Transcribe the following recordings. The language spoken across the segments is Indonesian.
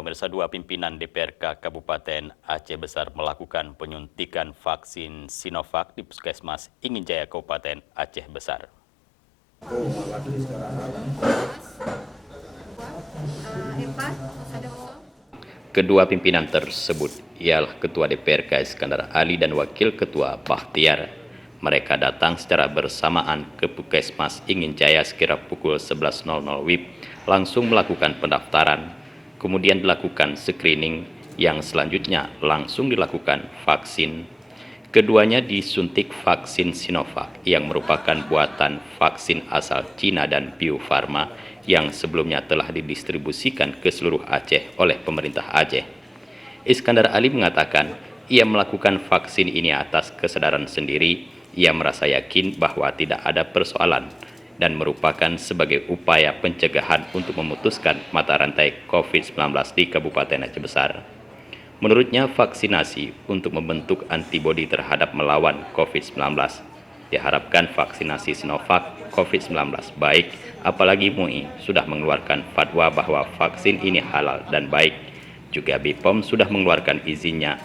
pemirsa, dua pimpinan DPRK Kabupaten Aceh Besar melakukan penyuntikan vaksin Sinovac di Puskesmas Inginjaya Kabupaten Aceh Besar. Kedua pimpinan tersebut ialah Ketua DPRK Iskandar Ali dan Wakil Ketua Bahtiar. Mereka datang secara bersamaan ke Puskesmas Inginjaya sekira pukul 11.00 WIB, langsung melakukan pendaftaran. Kemudian dilakukan screening yang selanjutnya langsung dilakukan vaksin. Keduanya disuntik vaksin Sinovac yang merupakan buatan vaksin asal Cina dan Bio Farma yang sebelumnya telah didistribusikan ke seluruh Aceh oleh pemerintah Aceh. Iskandar Ali mengatakan ia melakukan vaksin ini atas kesadaran sendiri. Ia merasa yakin bahwa tidak ada persoalan dan merupakan sebagai upaya pencegahan untuk memutuskan mata rantai COVID-19 di Kabupaten Aceh Besar. Menurutnya, vaksinasi untuk membentuk antibodi terhadap melawan COVID-19. Diharapkan vaksinasi Sinovac COVID-19 baik, apalagi MUI sudah mengeluarkan fatwa bahwa vaksin ini halal dan baik. Juga BPOM sudah mengeluarkan izinnya.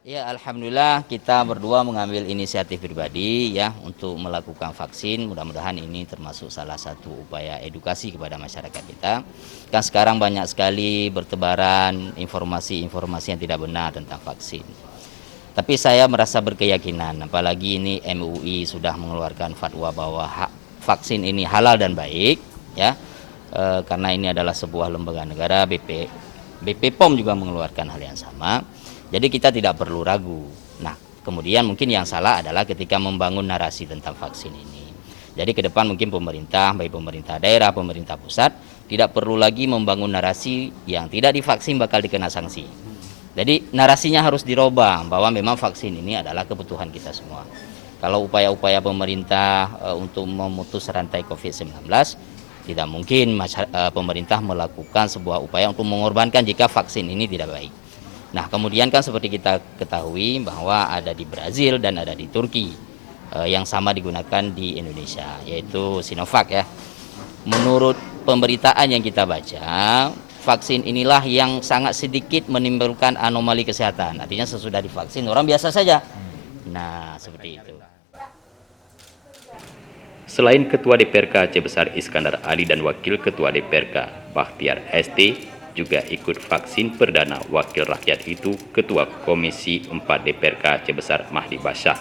Ya, alhamdulillah kita berdua mengambil inisiatif pribadi ya untuk melakukan vaksin. Mudah-mudahan ini termasuk salah satu upaya edukasi kepada masyarakat kita. Kan sekarang banyak sekali bertebaran informasi-informasi yang tidak benar tentang vaksin. Tapi saya merasa berkeyakinan, apalagi ini MUI sudah mengeluarkan fatwa bahwa vaksin ini halal dan baik ya. Karena ini adalah sebuah lembaga negara, BPOM juga mengeluarkan hal yang sama. Jadi kita tidak perlu ragu. Nah, kemudian mungkin yang salah adalah ketika membangun narasi tentang vaksin ini. Jadi ke depan mungkin pemerintah, baik pemerintah daerah, pemerintah pusat, tidak perlu lagi membangun narasi yang tidak divaksin bakal dikena sanksi. Jadi narasinya harus dirubah bahwa memang vaksin ini adalah kebutuhan kita semua. Kalau upaya-upaya pemerintah untuk memutus rantai COVID-19, tidak mungkin pemerintah melakukan sebuah upaya untuk mengorbankan jika vaksin ini tidak baik. Nah, kemudian kan seperti kita ketahui bahwa ada di Brazil dan ada di Turki yang sama digunakan di Indonesia, yaitu Sinovac ya. Menurut pemberitaan yang kita baca, vaksin inilah yang sangat sedikit menimbulkan anomali kesehatan. Artinya sesudah divaksin orang biasa saja. Nah, seperti itu. Selain Ketua DPRK Aceh Besar Iskandar Ali dan Wakil Ketua DPRK Bahtiar ST, juga ikut vaksin perdana wakil rakyat itu Ketua Komisi 4 DPRK Aceh Besar Mahdi Basyah,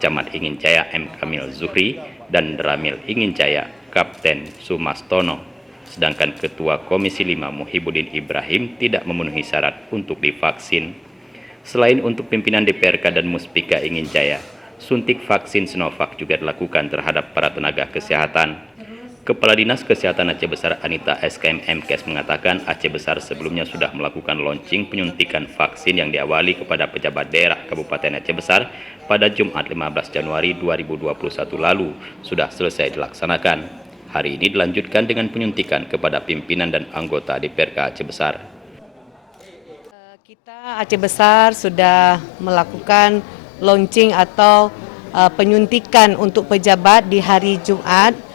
Camat Inginjaya M. Kamil Zuhri, dan Ramil Inginjaya Kapten Sumastono. Sedangkan Ketua Komisi 5 Muhibudin Ibrahim tidak memenuhi syarat untuk divaksin. Selain untuk pimpinan DPRK dan Muspika Inginjaya, suntik vaksin Sinovac juga dilakukan terhadap para tenaga kesehatan. Kepala Dinas Kesehatan Aceh Besar Anita SKM MKes mengatakan Aceh Besar sebelumnya sudah melakukan launching penyuntikan vaksin yang diawali kepada pejabat daerah Kabupaten Aceh Besar pada Jumat 15 Januari 2021 lalu sudah selesai dilaksanakan. Hari ini dilanjutkan dengan penyuntikan kepada pimpinan dan anggota DPRK Aceh Besar. Kita Aceh Besar sudah melakukan launching atau penyuntikan untuk pejabat di hari Jumat.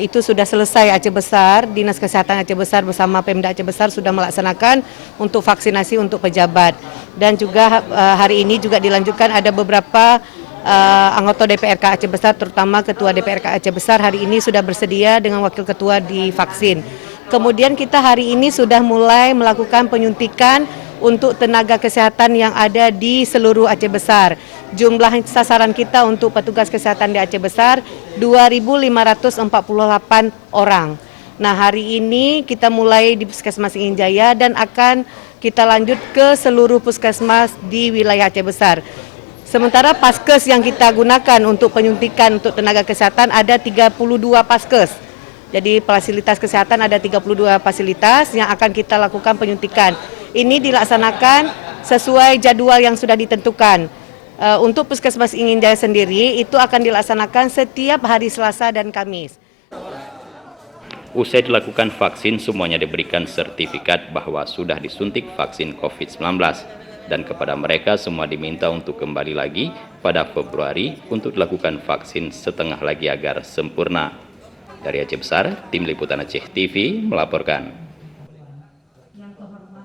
Itu sudah selesai. Aceh Besar, Dinas Kesehatan Aceh Besar bersama Pemda Aceh Besar sudah melaksanakan untuk vaksinasi untuk pejabat. Dan juga hari ini juga dilanjutkan ada beberapa anggota DPRK Aceh Besar, terutama Ketua DPRK Aceh Besar hari ini sudah bersedia dengan Wakil Ketua divaksin. Kemudian kita hari ini sudah mulai melakukan penyuntikan untuk tenaga kesehatan yang ada di seluruh Aceh Besar. Jumlah sasaran kita untuk petugas kesehatan di Aceh Besar 2.548 orang. Nah, hari ini kita mulai di Puskesmas Inginjaya dan akan kita lanjut ke seluruh puskesmas di wilayah Aceh Besar. Sementara paskes yang kita gunakan untuk penyuntikan untuk tenaga kesehatan ada 32 paskes. Jadi fasilitas kesehatan ada 32 fasilitas yang akan kita lakukan penyuntikan. Ini dilaksanakan sesuai jadwal yang sudah ditentukan. Untuk Puskesmas Inginjaya sendiri itu akan dilaksanakan setiap hari Selasa dan Kamis. Usai dilakukan vaksin, semuanya diberikan sertifikat bahwa sudah disuntik vaksin COVID-19 dan kepada mereka semua diminta untuk kembali lagi pada Februari untuk dilakukan vaksin setengah lagi agar sempurna. Dari Aceh Besar, Tim Liputan Aceh TV melaporkan.